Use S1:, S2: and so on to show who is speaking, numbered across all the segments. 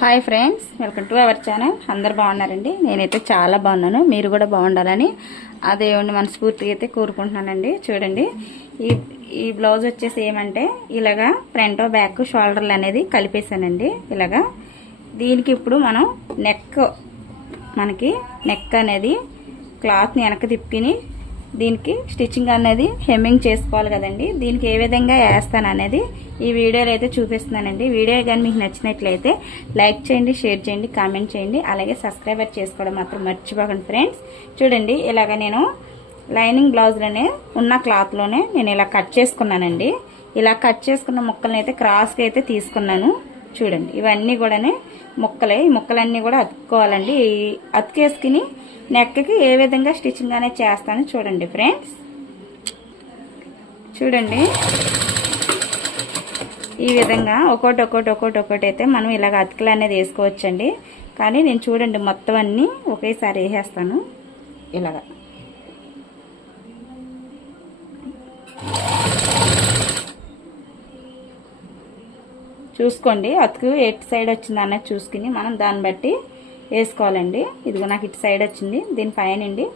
S1: Hi friends welcome to our channel అందరు బాగున్నారండి? నేనైతే చాలా బాగున్నాను. మీరు కూడా బాగుండాలని ఆ దేవుడిని మనస్ఫూర్తిగా అయితే కోరుకుంటున్నానండి. చూడండి ఈ ఈ బ్లౌజ్ వచ్చేసి ఏమంటే ఇలాగా ఫ్రంట్ బ్యాక్ షోల్డర్లు అనేది కలిపేశానండి. ఇలాగా దీనికి ఇప్పుడు మనం నెక్ మనకి నెక్ అనేది క్లాత్ని వెనక తిప్పిని దీనికి స్టిచ్చింగ్ అనేది హెమ్మింగ్ చేసుకోవాలి కదండి. దీనికి ఏ విధంగా వేస్తాను అనేది ఈ వీడియోలో అయితే చూపిస్తున్నానండి. వీడియో కానీ మీకు నచ్చినట్లయితే లైక్ చేయండి షేర్ చేయండి కామెంట్ చేయండి. అలాగే సబ్స్క్రైబర్ చేసుకోవడం మాత్రం మర్చిపోకండి ఫ్రెండ్స్. చూడండి ఇలాగ నేను లైనింగ్ బ్లౌజ్లోనే ఉన్న క్లాత్లోనే నేను ఇలా కట్ చేసుకున్నానండి. ఇలా కట్ చేసుకున్న ముక్కలని అయితే క్రాస్గా అయితే తీసుకున్నాను. చూడండి ఇవన్నీ కూడా ముక్కలే. ఈ ముక్కలన్నీ కూడా అతుక్కోవాలండి. ఈ అతికేసుకుని నెక్కకి ఏ విధంగా స్టిచ్చింగ్ అనేది చేస్తానో చూడండి ఫ్రెండ్స్. చూడండి. ఈ విధంగా ఒకటి ఒకటి ఒకటి ఒకటి అయితే మనం ఇలాగ అతికలు అనేది వేసుకోవచ్చండి. కానీ నేను చూడండి మొత్తం అన్నీ ఒకేసారి వేసేస్తాను. ఇలాగా. చూసుకోండి. అతుకు ఎటు సైడ్ వచ్చింది అన్నది చూసుకుని మనం దాన్ని బట్టి వేసుకోవాలండి. ఇదిగో నాకు ఇటు సైడ్ వచ్చింది. దీని పైనండి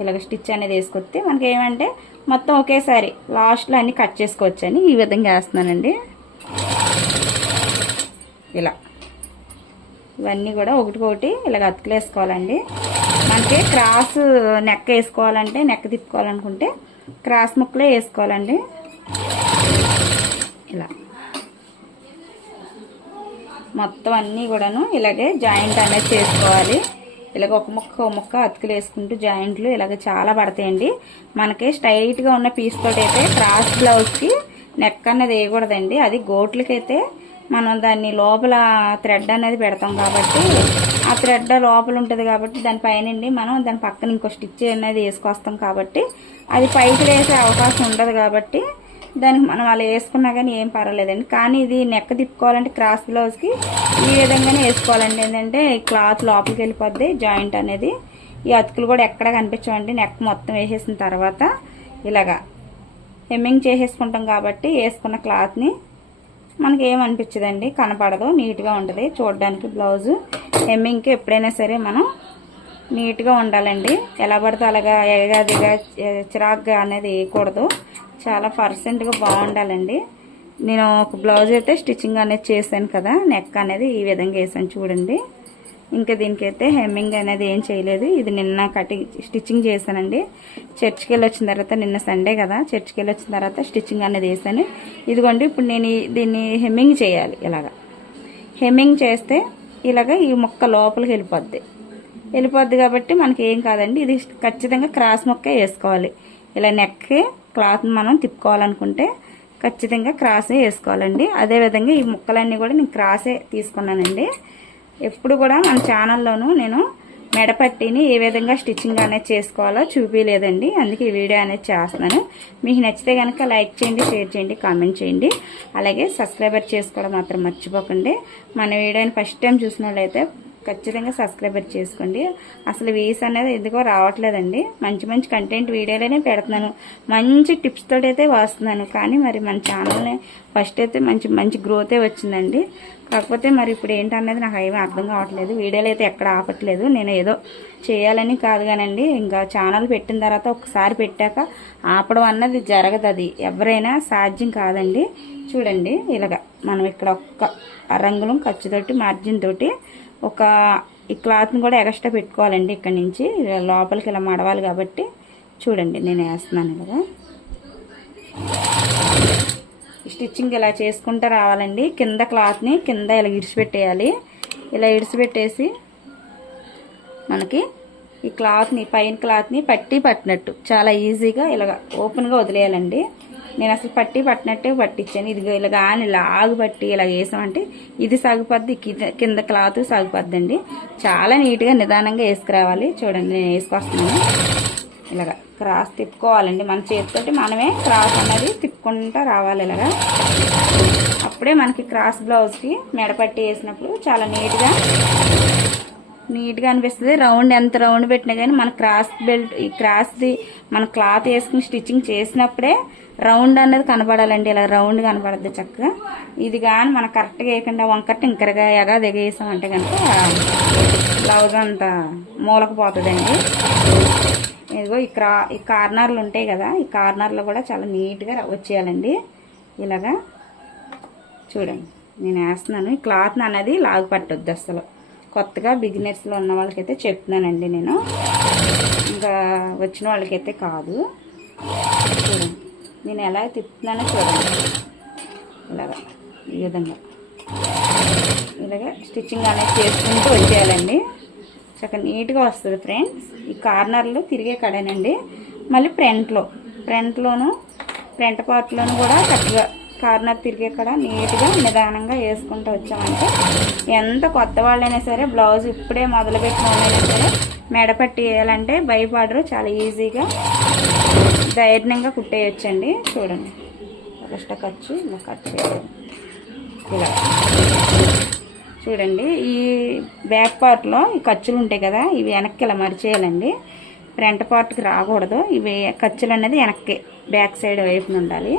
S1: ఇలాగ స్టిచ్ అనేది వేసుకొస్తే మనకి ఏమంటే మొత్తం ఒకేసారి లాస్ట్లో అన్ని కట్ చేసుకోవచ్చని ఈ విధంగా వేస్తున్నానండి. ఇలా. ఇవన్నీ కూడా ఒకటికొకటి ఇలాగ అతుకులేసుకోవాలండి మనకి క్రాస్ నెక్ వేసుకోవాలంటే నెక్ తిప్పుకోవాలనుకుంటే క్రాస్ ముక్కలే వేసుకోవాలండి. ఇలా. మొత్తం అన్నీ కూడాను ఇలాగే జాయింట్ అనేది చేసుకోవాలి. ఇలాగ ఒక ముక్క ఒక ముక్క అతుకులు వేసుకుంటూ జాయింట్లు ఇలాగ చాలా పడతాయండి. మనకి స్ట్రైట్గా ఉన్న పీస్ తోటి అయితే క్రాస్ బ్లౌజ్కి నెక్ అన్నది వేయకూడదండి. అది గోట్లకైతే మనం దాన్ని లోపల థ్రెడ్ అనేది పెడతాం కాబట్టి ఆ థ్రెడ్ లోపల ఉంటుంది కాబట్టి దాని పైనండి మనం దాని పక్కన ఇంకో స్టిచ్ అనేది వేసుకొస్తాం కాబట్టి అది పైకి వేసే అవకాశం ఉండదు కాబట్టి దానికి మనం అలా వేసుకున్నా కానీ ఏం పర్వాలేదండి. కానీ ఇది నెక్ తిప్పుకోవాలంటే క్రాస్ బ్లౌజ్కి ఈ విధంగానే వేసుకోవాలండి. ఏంటంటే క్లాత్ లోపలికి వెళ్ళిపోద్ది జాయింట్ అనేది. ఈ అతుకులు కూడా ఎక్కడ కనిపించవండి. నెక్ మొత్తం వేసేసిన తర్వాత ఇలాగా హెమ్మింగ్ చేసేసుకుంటాం కాబట్టి వేసుకున్న క్లాత్ని మనకి ఏమనిపించదండి కనపడదు నీట్గా ఉంటుంది. చూడడానికి బ్లౌజు హెమ్మింగ్కి ఎప్పుడైనా సరే మనం నీట్గా ఉండాలండి. ఎలా పడితే అలాగా ఎగదిగా చిరాగ్గా అనేది వేయకూడదు. చాలా పర్సెంట్గా బాగుండాలండి. నేను ఒక బ్లౌజ్ అయితే స్టిచ్చింగ్ అనేది చేశాను కదా నెక్ అనేది ఈ విధంగా వేసాను చూడండి. ఇంకా దీనికైతే హెమ్మింగ్ అనేది ఏం చేయలేదు. ఇది నిన్న కటింగ్ స్టిచ్చింగ్ చేశానండి. చర్చ్కి వెళ్ళి వచ్చిన తర్వాత నిన్న సండే కదా చర్చ్కి వెళ్ళి వచ్చిన తర్వాత స్టిచ్చింగ్ అనేది వేసాను ఇదిగోండి ఇప్పుడు నేను దీన్ని హెమ్మింగ్ చేయాలి ఇలాగా. హెమ్మింగ్ చేస్తే ఇలాగ ఈ మొక్క లోపలికి వెళ్ళిపోద్ది. వెళ్ళిపోద్ది కాబట్టి మనకి ఏం కాదండి ఇది ఖచ్చితంగా క్రాస్ మొక్క వేసుకోవాలి. ఇలా నెక్కే క్లాత్ని మనం తిప్పుకోవాలనుకుంటే ఖచ్చితంగా క్రాసే వేసుకోవాలండి. అదేవిధంగా ఈ ముక్కలన్నీ కూడా నేను క్రాసే తీసుకున్నానండి. ఎప్పుడు కూడా మన ఛానల్లోనూ నేను మెడపట్టిని ఏ విధంగా స్టిచ్చింగ్ అనేది చేసుకోవాలో చూపించలేదండి అందుకే ఈ వీడియో అనేది చేస్తున్నాను. మీకు నచ్చితే కనుక లైక్ చేయండి షేర్ చేయండి కామెంట్ చేయండి. అలాగే సబ్స్క్రైబర్ చేసుకోవడం మాత్రం మర్చిపోకండి. మన వీడియోని ఫస్ట్ టైం చూసిన ఖచ్చితంగా సబ్స్క్రైబర్ చేసుకోండి. అసలు వీస్ అనేది ఎందుకో రావట్లేదండి. మంచి మంచి కంటెంట్ వీడియోలోనే పెడుతున్నాను. మంచి టిప్స్ తోటి అయితే వస్తున్నాను. కానీ మరి మన ఛానల్ని ఫస్ట్ అయితే మంచి మంచి గ్రోతే వచ్చిందండి. కాకపోతే మరి ఇప్పుడు ఏంటనేది నాకు ఏమీ అర్థం కావట్లేదు. వీడియోలు అయితే ఎక్కడ ఆపట్లేదు. నేను ఏదో చేయాలని కాదు కానండి. ఇంకా ఛానల్ పెట్టిన తర్వాత ఒకసారి పెట్టాక ఆపడం అన్నది జరగదు అది. ఎవరైనా సాధ్యం కాదండి. చూడండి ఇలాగ మనం ఇక్కడ ఒక్క రంగులం ఖర్చుతోటి మార్జిన్ తోటి ఒక ఈ క్లాత్ని కూడా ఎక్స్ట్రా పెట్టుకోవాలండి ఇక్కడ నుంచి. లోపలికి ఇలా మడవాలి కాబట్టి చూడండి నేను వేస్తున్నాను కదా. స్టిచ్చింగ్ ఇలా చేసుకుంటూ రావాలండి. కింద క్లాత్ని కింద ఇలా ఇడిచిపెట్టేయాలి. ఇలా ఇడిచిపెట్టేసి మనకి ఈ క్లాత్ని పైన క్లాత్ని పట్టి పట్టినట్టు. చాలా ఈజీగా ఇలా ఓపెన్గా వదిలేయాలండి. నేను అసలు పట్టి పట్టినట్టే పట్టించాను. ఇది ఇలా కానీ ఇలా ఆగు పట్టి ఇలా వేసామంటే ఇది సాగుపద్ది కింద క్లాత్ సాగుపద్దండి. చాలా నీట్గా నిదానంగా వేసుకురావాలి. చూడండి నేను వేసుకొస్తున్నాను. ఇలాగ క్రాస్ తిప్పుకోవాలండి. మన చేతితోటి మనమే క్రాస్ అనేది తిప్పుకుంటూ రావాలి ఇలాగా. అప్పుడే మనకి క్రాస్ బ్లౌజ్కి మెడపట్టి వేసినప్పుడు చాలా నీట్గా నీట్గా అనిపిస్తుంది. రౌండ్ ఎంత రౌండ్ పెట్టినా కానీ మన క్రాస్ బెల్ట్ ఈ క్రాస్ది మన క్లాత్ వేసుకుని స్టిచ్చింగ్ చేసినప్పుడే రౌండ్ అనేది కనపడాలండి ఇలా రౌండ్ కనపడద్దు చక్కగా. ఇది కానీ మనం కరెక్ట్గా వేయకుండా వంకట్ట ఇంకరగా ఎగా దిగేసామంటే కనుక బ్లౌజ్ అంతా మూలకపోతుందండి. ఇదిగో ఈ క్రా ఈ కార్నర్లు ఉంటాయి కదా ఈ కార్నర్లో కూడా చాలా నీట్గా వచ్చేయాలండి. ఇలాగా చూడండి నేను వేస్తున్నాను. ఈ క్లాత్ అనేది లాగు పట్టొద్దు అసలు. కొత్తగా బిగినర్స్లో ఉన్న వాళ్ళకైతే చెప్తున్నానండి నేను. ఇంకా వచ్చిన వాళ్ళకైతే కాదు. చూడండి. నేను ఎలా తిప్పుతున్నానో చూడండి. ఇలాగా ఈ విధంగా. ఇలాగా స్టిచ్చింగ్ అనేది చేసుకుంటూ వచ్చేయాలండి. చక్కగా నీట్గా వస్తుంది ఫ్రెండ్స్. ఈ కార్నర్లో తిరిగే కడేనండి. మళ్ళీ ఫ్రంట్లో ఫ్రంట్లోను ఫ్రంట్ పార్ట్లోను కూడా చక్కగా కార్నర్ తిరిగే కడ నీట్గా నిదానంగా వేసుకుంటూ వచ్చామంటే ఎంత కొత్త వాళ్ళైనా సరే బ్లౌజ్ ఇప్పుడే మొదలుపెట్టిన వాళ్ళైనా సరే మెడపట్టి వేయాలంటే భయపడరు. చాలా ఈజీగా ధైర్యంగా కుట్టేయచ్చండి. చూడండి. ఫస్ట్ ఖర్చు ఇలా కట్ చేయాలి. ఇలా. చూడండి ఈ బ్యాక్ పార్ట్లో ఈ ఖర్చులు ఉంటాయి కదా ఇవి వెనక్కి ఇలా మరిచేయాలండి. ఫ్రంట్ పార్ట్కి రాకూడదు. ఇవి ఖర్చులు అనేది వెనక్కి బ్యాక్ సైడ్ వైపున ఉండాలి.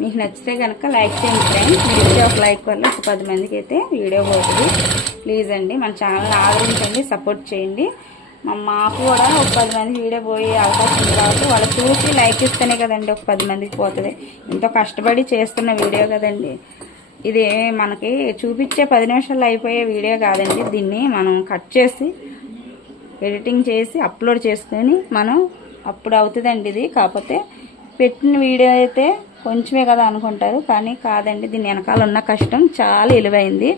S1: మీకు నచ్చితే కనుక లైక్ చేయండి ఫ్రెండ్స్. వీడియో ఒక లైక్ వల్ల ఒక పది మందికి అయితే వీడియో పోతుంది. ప్లీజ్ అండి మన ఛానల్ ఆదరించండి సపోర్ట్ చేయండి. మాకు కూడా ఒక పది మందికి వీడియో పోయే అవకాశం ఉంది కాబట్టి వాళ్ళు చూసి లైక్ ఇస్తేనే కదండి ఒక పది మందికి పోతుంది. ఎంతో కష్టపడి చేస్తున్న వీడియో కదండి. ఇది మనకి చూపించే పది నిమిషాలు అయిపోయే వీడియో కాదండి. దీన్ని మనం కట్ చేసి ఎడిటింగ్ చేసి అప్లోడ్ చేసుకొని మనం అప్పుడు అవుతుందండి ఇది. కాకపోతే పెట్టిన వీడియో అయితే కొంచెమే కదా అనుకుంటారు. కానీ కాదండి దీని వెనకాల ఉన్న కష్టం చాలా విలువైంది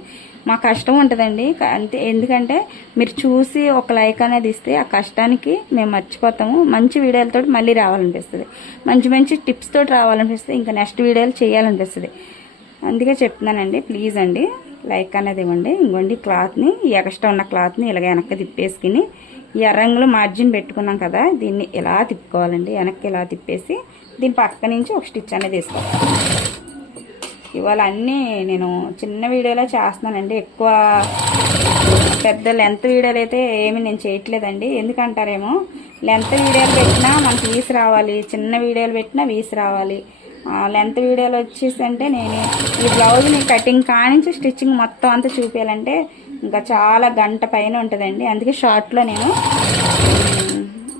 S1: మా కష్టం ఉంటుందండి. అంతే ఎందుకంటే మీరు చూసి ఒక లైక్ అనేది ఇస్తే ఆ కష్టానికి మేము మర్చిపోతాము. మంచి వీడియోలతో మళ్ళీ రావాలనిపిస్తుంది. మంచి మంచి టిప్స్ తోటి రావాలనిపిస్తుంది. ఇంకా నెక్స్ట్ వీడియోలు చేయాలనిపిస్తుంది. అందుకే చెప్తున్నానండి. ప్లీజ్ అండి లైక్ అనేది ఇవ్వండి. ఇంకోండి క్లాత్ని ఎక్స్ట్రా ఉన్న క్లాత్ని ఇలాగ వెనక్కి తిప్పేసుకుని ఎర్రంగులో ఎర్రంగులు మార్జిన్ పెట్టుకున్నాం కదా దీన్ని ఇలా తిప్పుకోవాలండి. వెనక్కి ఇలా తిప్పేసి దీని పక్క నుంచి ఒక స్టిచ్ అనేది తీసుకోవాలి ఇవాళ అన్నీ నేను చిన్న వీడియోలో చేస్తున్నానండి. ఎక్కువ పెద్ద లెంత్ వీడియోలు అయితే ఏమి నేను చేయట్లేదండి. ఎందుకంటారేమో లెంత్ వీడియోలు పెట్టినా మనకి వీస్ రావాలి. చిన్న వీడియోలు పెట్టినా వీస్ రావాలి. లెంత్ వీడియోలు వచ్చేసి అంటే నేను ఈ బ్లౌజ్ని కటింగ్ కానించి స్టిచ్చింగ్ మొత్తం అంతా చూపించాలంటే ఇంకా చాలా గంట పైన ఉంటుందండి. అందుకే షార్ట్లో నేను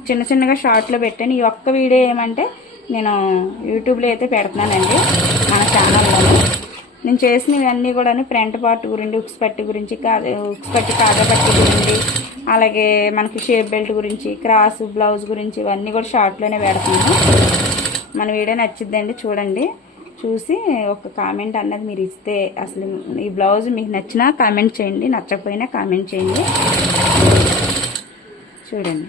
S1: చిన్న చిన్నగా షార్ట్లో పెట్టాను. ఈ ఒక్క వీడియో ఏమంటే నేను యూట్యూబ్లో అయితే పెడుతున్నానండి. నేను చేసినవన్నీ కూడా ఫ్రంట్ పార్ట్ గురించి ఉక్స్ పట్టి గురించి ఉక్స్ పట్టి కాజా పట్టి గురించి అలాగే మనకి షేప్ బెల్ట్ గురించి క్రాస్ బ్లౌజ్ గురించి ఇవన్నీ కూడా షార్ట్లోనే పెడుతున్నాను. మన వీడియో నచ్చిద్దండి చూడండి. చూసి ఒక కామెంట్ అన్నది మీరు ఇస్తే అసలు ఈ బ్లౌజ్ మీకు నచ్చినా కామెంట్ చేయండి నచ్చకపోయినా కామెంట్ చేయండి. చూడండి.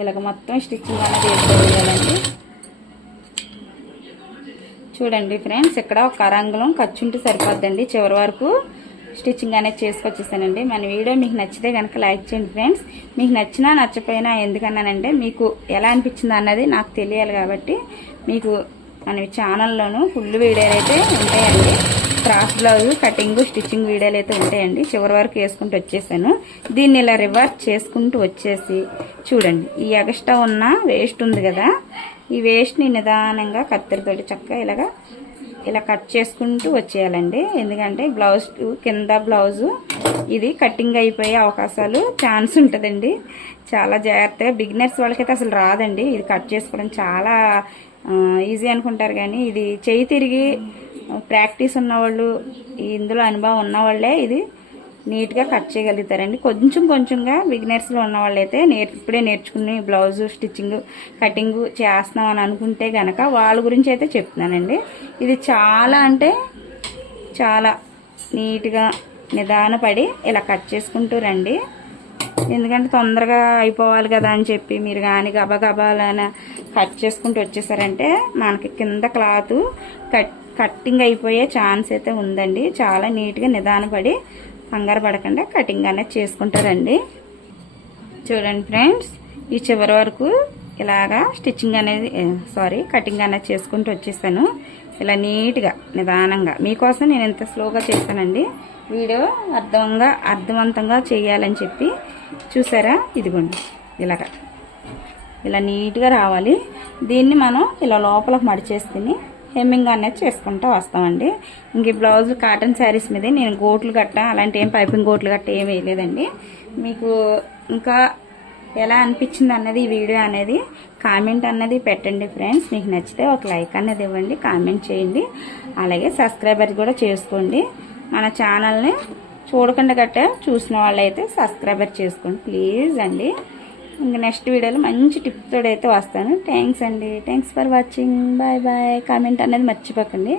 S1: ఇలాగ మొత్తం స్టిచ్చింగ్ అనేది వేసుకోవాలండి చూడండి ఫ్రెండ్స్ ఇక్కడ ఒక అరంగులం ఖర్చు ఉంటే సరిపోద్దండి. చివరి వరకు స్టిచ్చింగ్ అనేది చేసుకొచ్చేసానండి. మన వీడియో మీకు నచ్చితే కనుక లైక్ చేయండి ఫ్రెండ్స్. మీకు నచ్చినా నచ్చపోయినా ఎందుకన్నానంటే మీకు ఎలా అనిపించింది అన్నది నాకు తెలియాలి కాబట్టి మీకు మన ఛానల్లోనూ ఫుల్ వీడియోలు అయితే ఉంటాయండి. క్రాస్ బ్లౌజ్ కటింగ్ స్టిచ్చింగ్ వీడియోలు అయితే ఉంటాయండి. చివరి వరకు వేసుకుంటూ వచ్చేసాను. దీన్ని ఇలా రివర్స్ చేసుకుంటూ వచ్చేసి చూడండి. ఈ ఎగస్ట్రా ఉన్న వేస్ట్ ఉంది కదా ఈ వేస్ట్ని నిదానంగా కత్తెరతోటి చక్కగా ఇలాగా ఇలా కట్ చేసుకుంటూ వచ్చేయాలండి. ఎందుకంటే బ్లౌజ్ కింద బ్లౌజు ఇది కటింగ్ అయిపోయే అవకాశాలు ఛాన్స్ ఉంటుందండి. చాలా జాగ్రత్తగా బిగినర్స్ వాళ్ళకైతే అసలు రాదండి. ఇది కట్ చేసుకోవడం చాలా ఈజీ అనుకుంటారు కానీ ఇది చేయి తిరిగి ప్రాక్టీస్ ఉన్నవాళ్ళు ఇందులో అనుభవం ఉన్నవాళ్ళే ఇది నీట్గా కట్ చేయగలుగుతారండి. కొంచెం కొంచెంగా బిగినర్స్లో ఉన్న వాళ్ళైతే నేర్ ఇప్పుడే నేర్చుకుని బ్లౌజ్ స్టిచ్చింగ్ కటింగ్ చేస్తున్నాం అని అనుకుంటే గనక వాళ్ళ గురించి అయితే చెప్తున్నానండి. ఇది చాలా అంటే చాలా నీట్గా నిదానపడి ఇలా కట్ చేసుకుంటూ రండి. ఎందుకంటే తొందరగా అయిపోవాలి కదా అని చెప్పి మీరు కానీ గబగబాలన కట్ చేసుకుంటూ వచ్చేసారంటే మనకి కింద క్లాత్ కట్ కట్టింగ్ అయిపోయే ఛాన్స్ అయితే ఉందండి. చాలా నీట్గా నిదానపడి కంగారు పడకుండా కటింగ్ అనేది చేసుకుంటారండి. చూడండి ఫ్రెండ్స్ ఈ చివరి వరకు ఇలాగా స్టిచ్చింగ్ అనేది సారీ కటింగ్ అనేది చేసుకుంటూ వచ్చేసాను. ఇలా నీట్గా నిదానంగా. మీకోసం నేను ఎంత స్లోగా చేస్తానండి వీడియో అర్థంగా అర్థవంతంగా చేయాలని చెప్పి చూసారా? ఇదిగోండి ఇలాగా. ఇలా నీట్గా రావాలి. దీన్ని మనం ఇలా లోపలకు మడిచేసుకుని హెమ్మింగ్ అనేది చేసుకుంటూ వస్తామండి. ఇంక ఈ బ్లౌజ్ కాటన్ శారీస్ మీద నేను గోట్లు గట్ట అలాంటి ఏం పైపింగ్ గోట్లు గట్ట ఏం వేయలేదండి. మీకు ఇంకా ఎలా అనిపించింది అన్నది ఈ వీడియో అనేది కామెంట్ అన్నది పెట్టండి ఫ్రెండ్స్. మీకు నచ్చితే ఒక లైక్ అన్నది ఇవ్వండి కామెంట్ చేయండి. అలాగే సబ్స్క్రైబర్ కూడా చేసుకోండి. మన ఛానల్ని చూడకుండా గట్ట చూసిన వాళ్ళైతే సబ్స్క్రైబర్ చేసుకోండి. ప్లీజ్ అండి. ఇంకా నెక్స్ట్ వీడియోలో మంచి టిప్తో అయితే వస్తాను. థ్యాంక్స్ అండి. Thanks for watching. Bye bye. Comment అనేది మర్చిపోకండి.